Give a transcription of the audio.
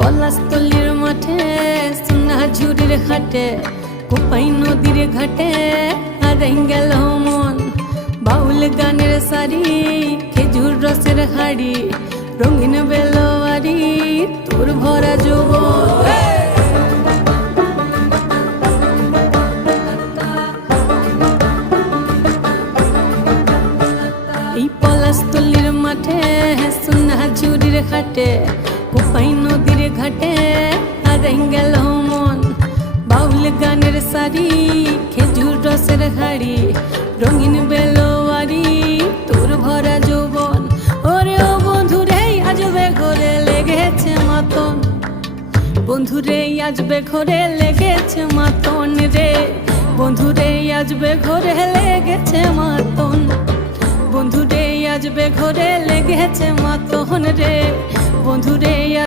পলাশতলির মাঠে সোনাঝুরির ঘাটে কোপাই নদীর ঘাটে হারাই গেল মন। বাউল গানের শাড়ি খেজুর রসের হাড়ি রঙিন বেলোয়ারি তোর ভরা যৌবন। এই পলাশতলির মাঠে সোনাঝুরির ঘাটে কোপাই নদীর ঘাটে হারাই গেল মন। বাউল গানের শাড়ি খেজুর রসের হাড়ি রঙিন বেলোয়ারি তোর ভরা যৌবন। ওরে ও বন্ধুরে আজবে ঘরে লেগেছে মাতন, বন্ধুরে আজবে ঘরে লেগেছে মাতন রে, বন্ধুরে আজবে ঘরে লেগেছে মাতন, বন্ধুরে আজবে ঘরে লেগেছে মাতন রে, বন্ধুরে।